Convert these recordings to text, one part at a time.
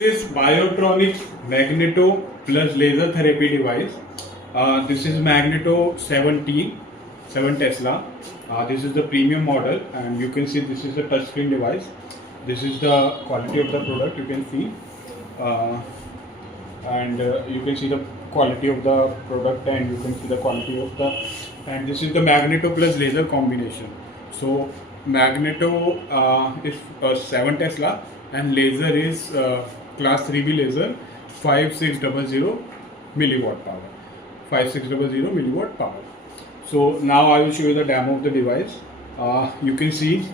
This Biotronix Magneto plus laser therapy device. This is Magneto 7T, 7 Tesla. This is the premium model, and you can see this is the touchscreen device. This is the quality of the product. You can see, and you can see the quality of the product, and you can see the quality of the. And this is the Magneto plus laser combination. So Magneto is 7 Tesla, and laser is class 3B laser 5600 milliwatt power. 5600 milliwatt power. So now I will show you the demo of the device. You can see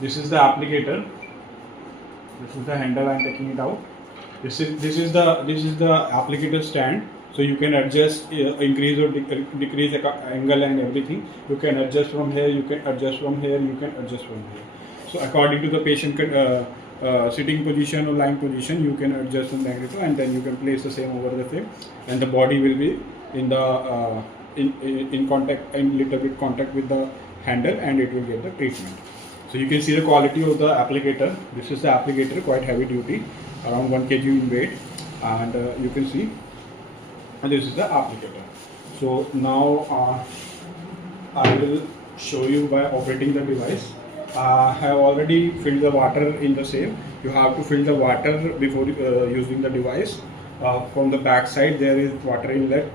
this is the applicator. This is the handle. I am taking it out. This is the applicator stand. So you can adjust, increase or decrease angle and everything. You can adjust from here. You can adjust from here. You can adjust from here. So according to the patient sitting position or lying position, you can adjust the magneto, and then you can place the same over the same, and the body will be in the in contact, in little bit contact with the handle, and it will get the treatment. So you can see the quality of the applicator. This is the applicator, quite heavy duty, around 1 kg in weight, and you can see, and this is the applicator. So now I will show you by operating the device. I have already filled the water in the same. You have to fill the water before using the device. From the back side there is water inlet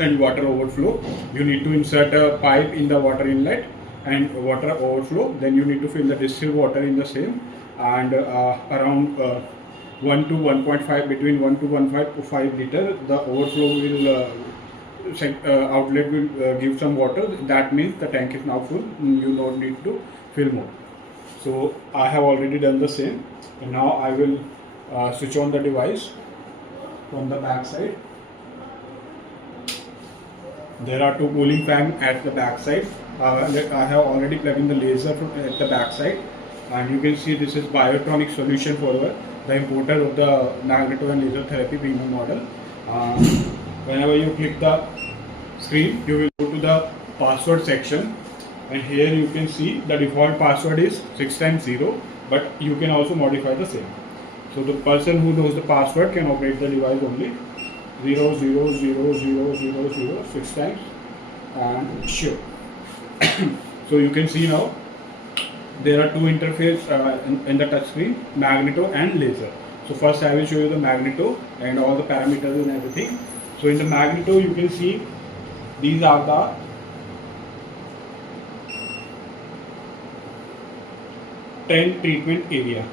and water overflow. You need to insert a pipe in the water inlet and water overflow. Then you need to fill the distilled water in the same, and around 1 to 1.5, between 1 to 1.5 liter, the overflow will outlet will give some water. That means the tank is now full. You don't need to fill more. So I have already done the same, and now I will switch on the device from the back side. There are 2 cooling fans at the back side. I have already plugged in the laser at the back side, and you can see this is Biotronix solution forward, the importer of the Magneto and laser therapy premium model. Whenever you click the screen, you will go to the password section, and here you can see the default password is 6 times 0, but you can also modify the same. So the person who knows the password can operate the device only 0 0 0 0 0 0 6 times, and sure. So you can see now there are 2 interfaces in the touch screen, Magneto and laser. So first I will show you the Magneto and all the parameters and everything. So in the Magneto you can see these are the 10 treatment area.